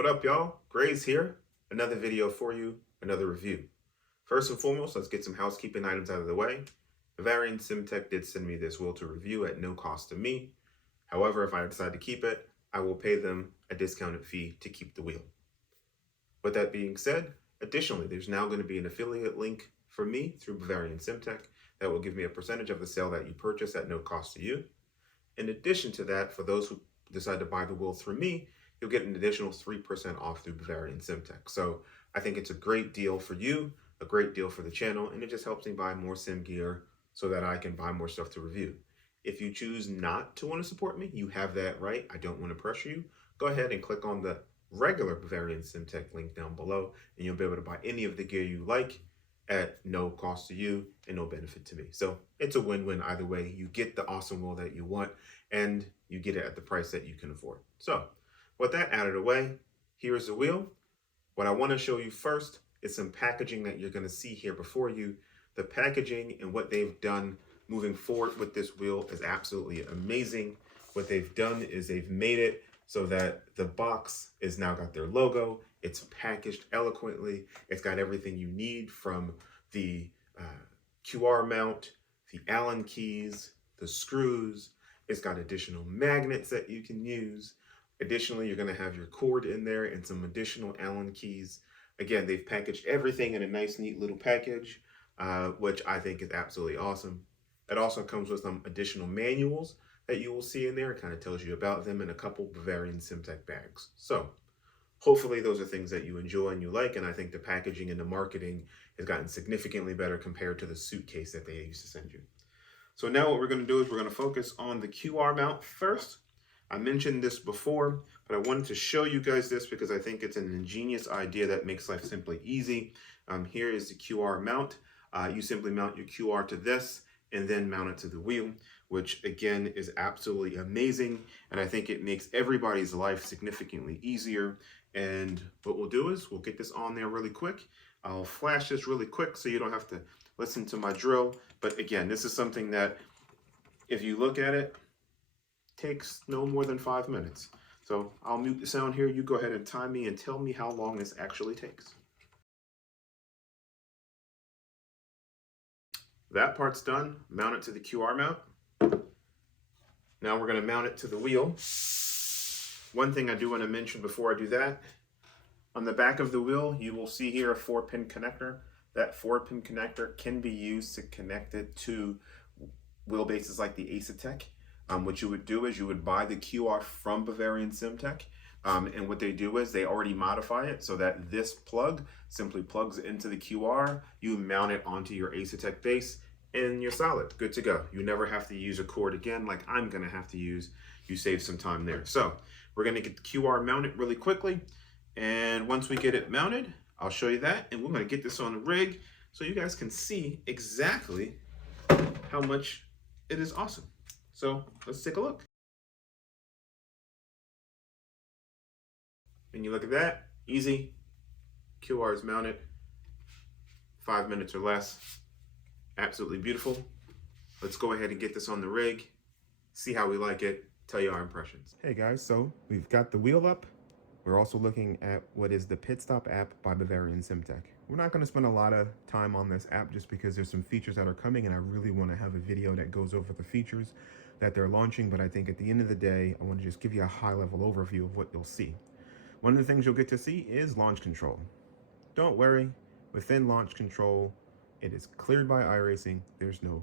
What up, y'all? Grayze here. Another video for you, another review. First and foremost, let's get some housekeeping items out of the way. Bavarian Simtec did send me this wheel to review at no cost to me. However, if I decide to keep it, I will pay them a discounted fee to keep the wheel. With that being said, additionally, there's now going to be an affiliate link for me through Bavarian Simtec that will give me a percentage of the sale that you purchase at no cost to you. In addition to that, for those who decide to buy the wheel through me, you'll get an additional 3% off through Bavarian Simtec. So I think it's a great deal for you, a great deal for the channel, and it just helps me buy more sim gear so that I can buy more stuff to review. If you choose not to want to support me, you have that right. I don't want to pressure you. Go ahead and click on the regular Bavarian Simtec link down below, and you'll be able to buy any of the gear you like at no cost to you and no benefit to me. So it's a win-win either way. You get the awesome wheel that you want, and you get it at the price that you can afford. So with that out of the way, here's the wheel. What I want to show you first is some packaging that you're going to see here before you. The packaging and what they've done moving forward with this wheel is absolutely amazing. What they've done is they've made it so that the box is now got their logo. It's packaged eloquently. It's got everything you need from the QR mount, the Allen keys, the screws. It's got additional magnets that you can use. Additionally, you're going to have your cord in there and some additional Allen keys. Again, they've packaged everything in a nice, neat little package, which I think is absolutely awesome. It also comes with some additional manuals that you will see in there. It kind of tells you about them in a couple Bavarian Simtec bags. So hopefully those are things that you enjoy and you like, and I think the packaging and the marketing has gotten significantly better compared to the suitcase that they used to send you. So now what we're going to do is we're going to focus on the QR mount first. I mentioned this before, but I wanted to show you guys this because I think it's an ingenious idea that makes life simply easy. Here is the QR mount. You simply mount your QR to this and then mount it to the wheel, which again is absolutely amazing. And I think it makes everybody's life significantly easier. And what we'll do is we'll get this on there really quick. I'll flash this really quick so you don't have to listen to my drill. But again, this is something that if you look at it, takes no more than 5 minutes. So I'll mute the sound here. You go ahead and time me and tell me how long this actually takes. That part's done. Mount it to the QR mount. Now we're going to mount it to the wheel. One thing I do want to mention before I do that, on the back of the wheel, you will see here a 4-pin connector. That 4-pin connector can be used to connect it to wheelbases like the Iracing. What you would do is you would buy the QR from Bavarian Simtec. And what they do is they already modify it so that this plug simply plugs into the QR. You mount it onto your Iracing base and you're solid, good to go. You never have to use a cord again like I'm gonna have to use. You save some time there. So we're gonna get the QR mounted really quickly. And once we get it mounted, I'll show you that. And we're gonna get this on the rig so you guys can see exactly how much it is awesome. So let's take a look. And you look at that, easy. QR is mounted, 5 minutes or less. Absolutely beautiful. Let's go ahead and get this on the rig, see how we like it, tell you our impressions. Hey guys, so we've got the wheel up. We're also looking at what is the Pit Stop app by Bavarian Simtec. We're not going to spend a lot of time on this app just because there's some features that are coming and I really want to have a video that goes over the features that they're launching, but I think at the end of the day, I want to just give you a high-level overview of what you'll see. One of the things you'll get to see is launch control. Don't worry, within launch control, it is cleared by iracing. There's no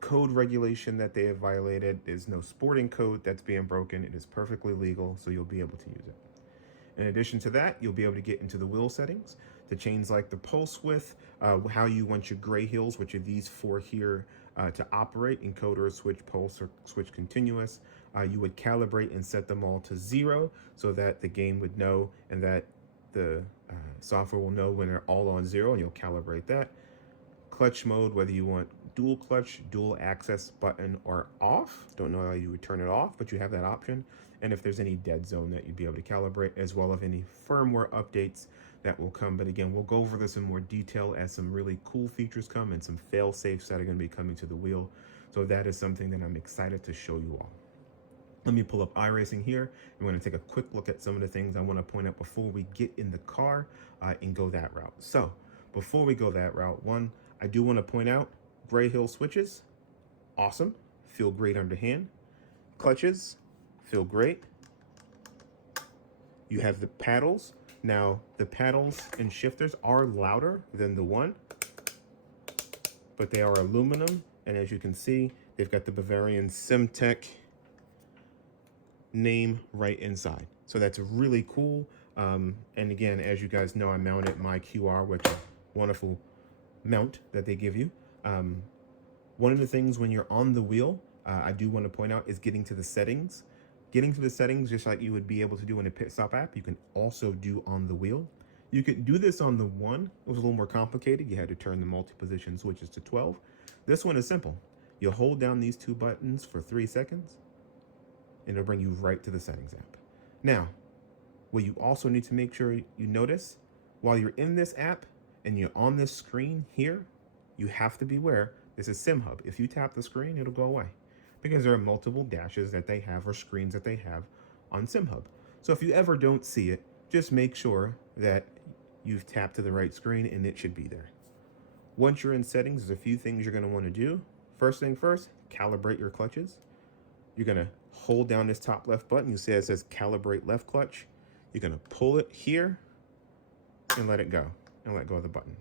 code regulation that they have violated. There's no sporting code that's being broken. It is perfectly legal, so you'll be able to use it. In addition to that, you'll be able to get into the wheel settings to change like the pulse width, how you want your gray hills, which are these 4 here, to operate, encoder, switch pulse, or switch continuous. You would calibrate and set them all to 0 so that the game would know and that the software will know when they're all on 0 and you'll calibrate that. Clutch mode, whether you want dual clutch, dual access button, or off. Don't know how you would turn it off, but you have that option. And if there's any dead zone that you'd be able to calibrate, as well as any firmware updates that will come. But again, we'll go over this in more detail as some really cool features come and some fail safes that are going to be coming to the wheel. So that is something that I'm excited to show you all. Let me pull up iRacing here. I'm going to take a quick look at some of the things I want to point out before we get in the car and go that route. So before we go that route, one, I do want to point out gray hill switches. Awesome. Feel great underhand. Clutches. Feel great. You have the paddles. Now, the paddles and shifters are louder than the one, but they are aluminum. And as you can see, they've got the Bavarian Simtec name right inside. So that's really cool. And again, as you guys know, I mounted my QR, which is a wonderful mount that they give you. One of the things when you're on the wheel, I do want to point out is getting to the settings. Getting to the settings, just like you would be able to do in a pit stop app, you can also do on the wheel. You could do this on the one. It was a little more complicated. You had to turn the multi-position switches to 12. This one is simple. You'll hold down these two buttons for 3 seconds, and it'll bring you right to the settings app. Now, what you also need to make sure you notice, while you're in this app and you're on this screen here, you have to be aware this is SimHub. If you tap the screen, it'll go away, because there are multiple dashes that they have or screens that they have on SimHub. So if you ever don't see it, just make sure that you've tapped to the right screen and it should be there. Once you're in settings, there's a few things you're going to want to do. First thing first, calibrate your clutches. You're going to hold down this top left button. You see it says calibrate left clutch. You're going to pull it here and let it go, and let go of the button.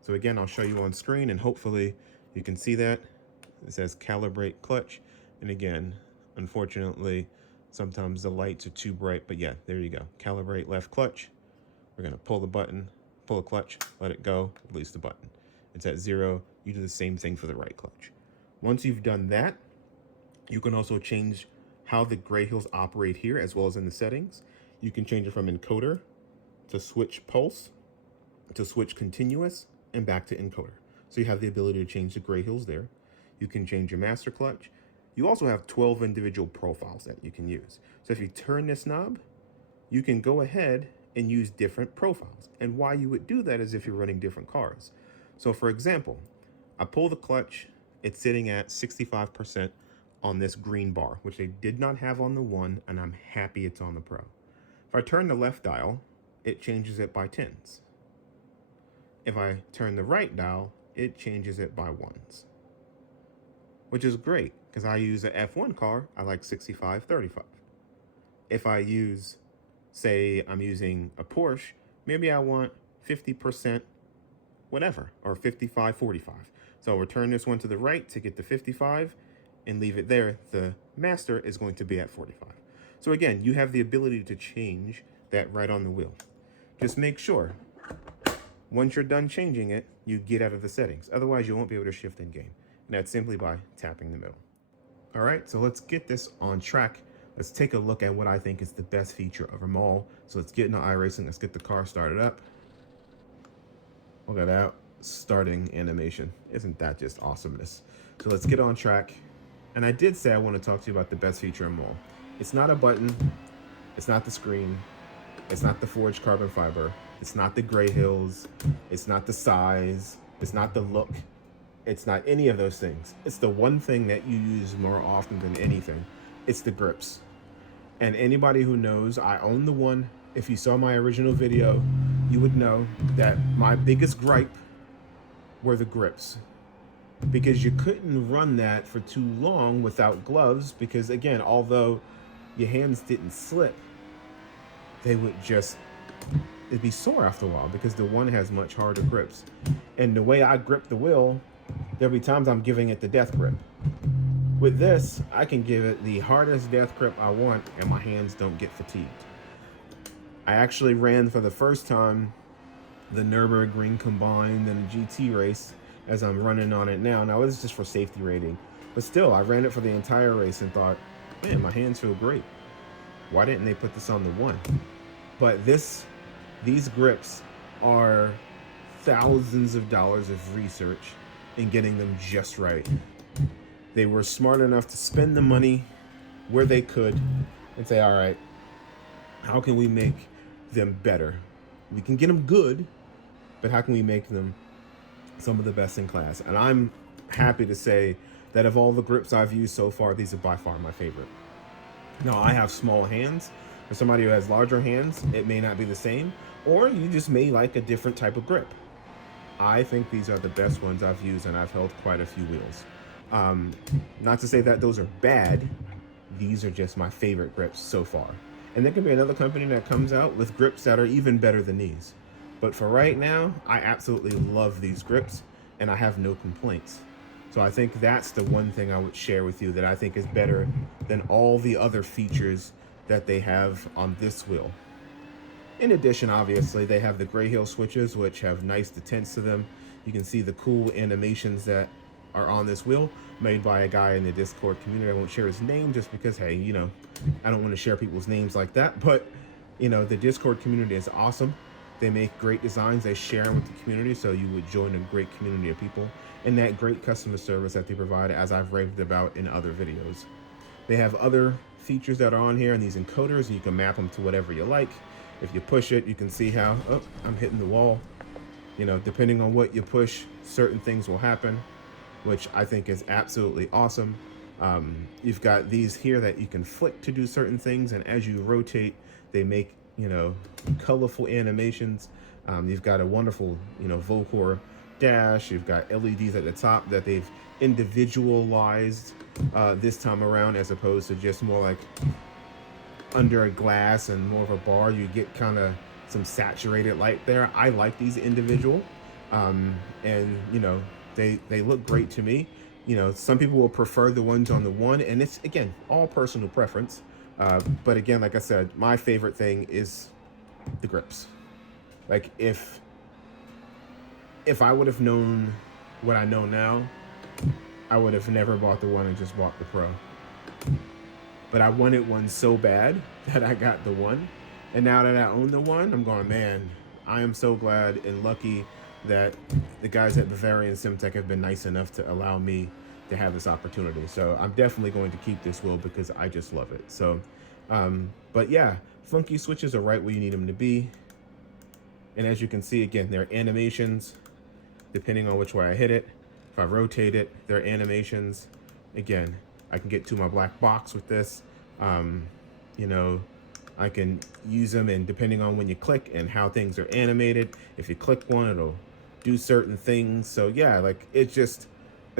So again, I'll show you on screen, and hopefully you can see that. It says calibrate clutch. And again, unfortunately, sometimes the lights are too bright, but yeah, there you go. Calibrate left clutch. We're going to pull the button, pull the clutch, let it go, release the button. It's at 0. You do the same thing for the right clutch. Once you've done that, you can also change how the gray hills operate here, as well as in the settings. You can change it from encoder to switch pulse, to switch continuous, and back to encoder. So you have the ability to change the gray hills there. You can change your master clutch. You also have 12 individual profiles that you can use. So if you turn this knob, you can go ahead and use different profiles. And why you would do that is if you're running different cars. So for example, I pull the clutch, it's sitting at 65% on this green bar, which they did not have on the one, and I'm happy it's on the Pro. If I turn the left dial, it changes it by 10s. If I turn the right dial, it changes it by 1s, which is great because I use an F1 car, I like 65-35. If I use, say I'm using a Porsche, maybe I want 50% whatever, or 55-45. So I'll turn this one to the right to get the 55 and leave it there. The master is going to be at 45. So again, you have the ability to change that right on the wheel. Just make sure once you're done changing it, you get out of the settings. Otherwise, you won't be able to shift in game. And that's simply by tapping the middle. All right, so let's get this on track. Let's take a look at what I think is the best feature of them all. So let's get into iRacing. Let's get the car started up. Look at that starting animation. Isn't that just awesomeness? So let's get on track. And I did say I want to talk to you about the best feature of them all. It's not a button. It's not the screen. It's not the forged carbon fiber. It's not the gray hills. It's not the size. It's not the look. It's not any of those things. It's the one thing that you use more often than anything. It's the grips. And anybody who knows, I own the one. If you saw my original video, you would know that my biggest gripe were the grips, because you couldn't run that for too long without gloves, because again, although your hands didn't slip, they would just, it'd be sore after a while because the one has much harder grips. And the way I grip the wheel, there'll be times I'm giving it the death grip. With this, I can give it the hardest death grip I want and my hands don't get fatigued. I actually ran for the first time the Nürburgring combined and a GT race as I'm running on it now. Now, this is just for safety rating, but still, I ran it for the entire race and thought, man, my hands feel great. Why didn't they put this on the one? But these grips are thousands of dollars of research in getting them just right. They were smart enough to spend the money where they could and say, all right, how can we make them better? We can get them good, but how can we make them some of the best in class? And I'm happy to say that of all the grips I've used so far, these are by far my favorite. Now, I have small hands. For somebody who has larger hands, it may not be the same, or you just may like a different type of grip. I think these are the best ones I've used, and I've held quite a few wheels. Um, Not to say that those are bad, these are just my favorite grips so far. And there could be another company that comes out with grips that are even better than these. But for right now, I absolutely love these grips, and I have no complaints. So I think that's the one thing I would share with you that I think is better than all the other features that they have on this wheel. In addition, obviously, they have the gray hill switches, which have nice detents to them. You can see the cool animations that are on this wheel, made by a guy in the Discord community. I won't share his name just because, hey, I don't want to share people's names like that. But, the Discord community is awesome. They make great designs. They share them with the community, so you would join a great community of people. And that great customer service that they provide, as I've raved about in other videos. They have other features that are on here, and these encoders, and you can map them to whatever you like. If you push it, you can see how, oh, I'm hitting the wall. Depending on what you push, certain things will happen, which I think is absolutely awesome. You've got these here that you can flick to do certain things, and as you rotate, they make, colorful animations. You've got a wonderful, Volcor dash. You've got LEDs at the top that they've individualized this time around, as opposed to just more like under a glass and more of a bar. You get kind of some saturated light there. I like these individual, and they look great to me. Some people will prefer the ones on the one, and it's, again, all personal preference. But again, like I said, my favorite thing is the grips. Like, if I would have known what I know now, I would have never bought the one and just bought the Pro. But I wanted one so bad that I got the one. And now that I own the one, I'm going, man, I am so glad and lucky that the guys at Bavarian Simtec have been nice enough to allow me to have this opportunity. So I'm definitely going to keep this wheel because I just love it. So, but yeah, funky switches are right where you need them to be. And as you can see, again, they're animations depending on which way I hit it. If I rotate it, they're animations. Again, I can get to my black box with this. I can use them, and depending on when you click and how things are animated, if you click one, it'll do certain things. So yeah, like, it's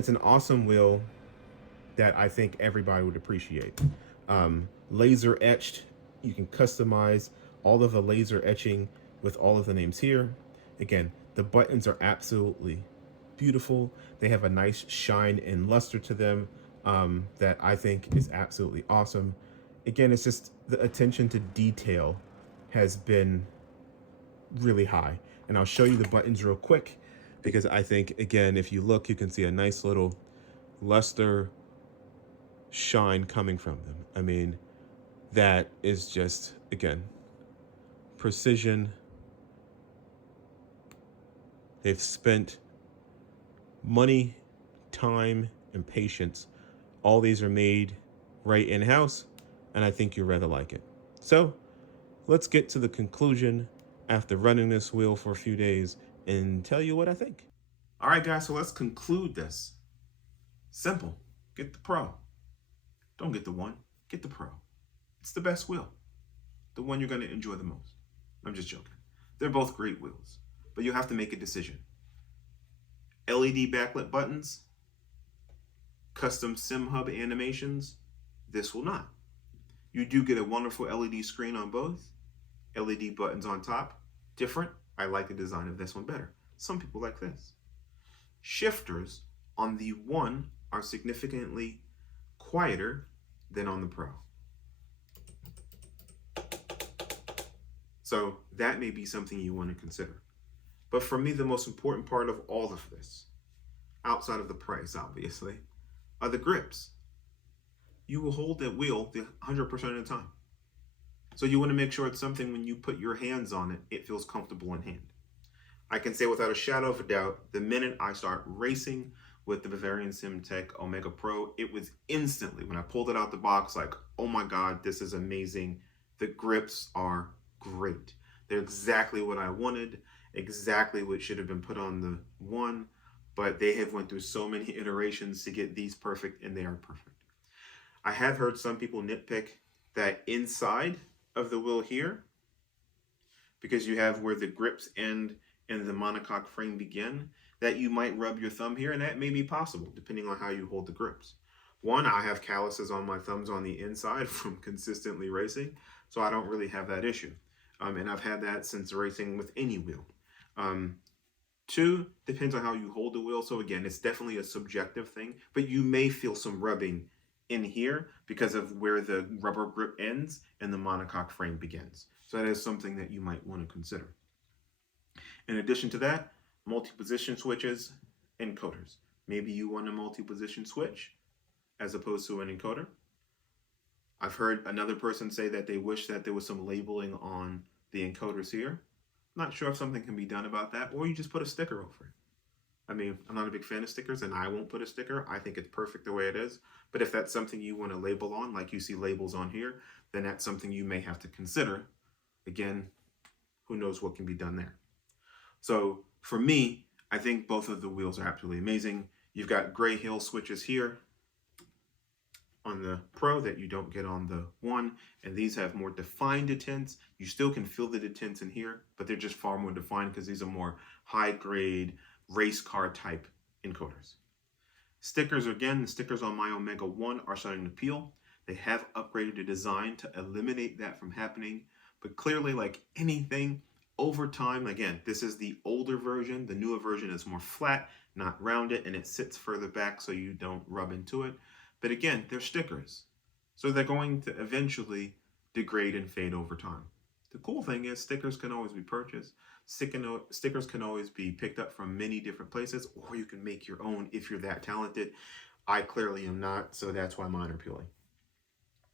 an awesome wheel that I think everybody would appreciate. Laser etched, you can customize all of the laser etching with all of the names here. Again, the buttons are absolutely beautiful. They have a nice shine and luster to them that I think is absolutely awesome. Again, it's just the attention to detail has been really high. And I'll show you the buttons real quick, because I think, again, if you look, you can see a nice little luster shine coming from them. I mean, that is just, again, precision. They've spent money, time, and patience. All these are made right in-house, and I think you'll rather like it. So let's get to the conclusion after running this wheel for a few days and tell you what I think. All right, guys, so let's conclude this. Simple. Get the Pro. Don't get the one. Get the Pro. It's the best wheel. The one you're going to enjoy the most. I'm just joking. They're both great wheels, but you have to make a decision. LED backlit buttons, custom sim hub animations, this will not. You do get a wonderful LED screen on both, LED buttons on top, different. I like the design of this one better. Some people like this. Shifters on the one are significantly quieter than on the Pro. So that may be something you want to consider. But for me, the most important part of all of this, outside of the price, obviously, are the grips. You will hold that wheel 100% of the time. So you want to make sure it's something when you put your hands on it, it feels comfortable in hand. I can say without a shadow of a doubt, the minute I start racing with the Bavarian Simtec Omega Pro, it was instantly, when I pulled it out the box, like, oh my God, this is amazing. The grips are great. They're exactly what I wanted, exactly what should have been put on the one, but they have went through so many iterations to get these perfect, and they are perfect. I have heard some people nitpick that inside of the wheel here, because you have where the grips end and the monocoque frame begin, that you might rub your thumb here, and that may be possible depending on how you hold the grips. One, I have calluses on my thumbs on the inside from consistently racing, so I don't really have that issue. And I've had that since racing with any wheel. Two, depends on how you hold the wheel. So again, it's definitely a subjective thing, but you may feel some rubbing in here because of where the rubber grip ends and the monocoque frame begins. So that is something that you might want to consider. In addition to that, multi-position switches, encoders. Maybe you want a multi-position switch as opposed to an encoder. I've heard another person say that they wish that there was some labeling on the encoders here. Not sure if something can be done about that, or you just put a sticker over it. I mean, I'm not a big fan of stickers, and I won't put a sticker. I think it's perfect the way it is. But if that's something you want to label on, like you see labels on here, then that's something you may have to consider. Again, who knows what can be done there. So for me, I think both of the wheels are absolutely amazing. You've got gray hill switches here on the Pro that you don't get on the One, and these have more defined detents. You still can feel the detents in here, but they're just far more defined because these are more high-grade race car type encoders. Stickers, again, the stickers on my Omega 1 are starting to peel. They have upgraded the design to eliminate that from happening, but clearly, like anything, over time, again, this is the older version. The newer version is more flat, not rounded, and it sits further back so you don't rub into it. But again, they're stickers, so they're going to eventually degrade and fade over time. The cool thing is stickers can always be purchased. Stickers can always be picked up from many different places, or you can make your own if you're that talented. I clearly am not, so that's why mine are peeling.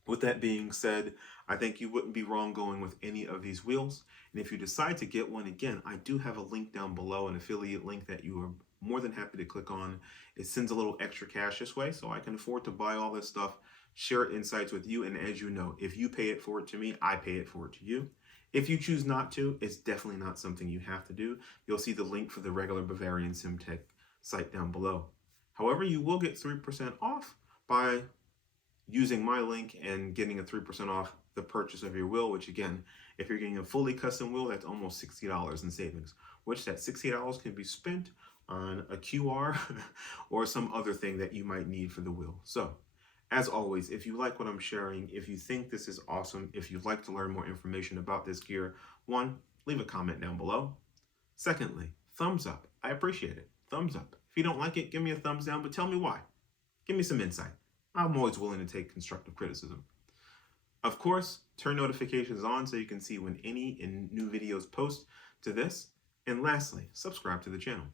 With that being said, I think you wouldn't be wrong going with any of these wheels. And if you decide to get one, again, I do have a link down below, an affiliate link that you are more than happy to click on. It sends a little extra cash this way, so I can afford to buy all this stuff, share insights with you, and as you know, if you pay it forward to me, I pay it forward to you. If you choose not to, it's definitely not something you have to do. You'll see the link for the regular Bavarian Simtec site down below. However, you will get 3% off by using my link and getting a 3% off the purchase of your wheel, which again, if you're getting a fully custom wheel, that's almost $60 in savings, which that $60 can be spent on a QR or some other thing that you might need for the wheel. So, as always, if you like what I'm sharing, if you think this is awesome, if you'd like to learn more information about this gear, one, leave a comment down below. Secondly, thumbs up. I appreciate it. Thumbs up. If you don't like it, give me a thumbs down, but tell me why. Give me some insight. I'm always willing to take constructive criticism. Of course, turn notifications on so you can see when any new videos post to this. And lastly, subscribe to the channel.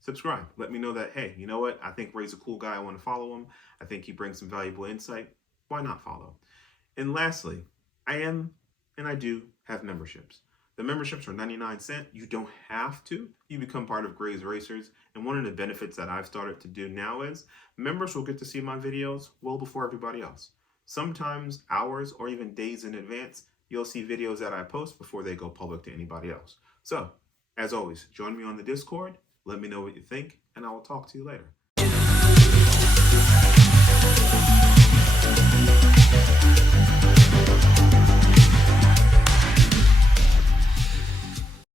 Subscribe. Let me know that, hey, you know what? I think Ray's a cool guy. I want to follow him. I think he brings some valuable insight. Why not follow? And lastly, I do have memberships. The memberships are 99 cents. You don't have to. You become part of Grayze Racers. And one of the benefits that I've started to do now is members will get to see my videos well before everybody else. Sometimes hours or even days in advance, you'll see videos that I post before they go public to anybody else. So, as always, join me on the Discord. Let me know what you think, and I will talk to you later.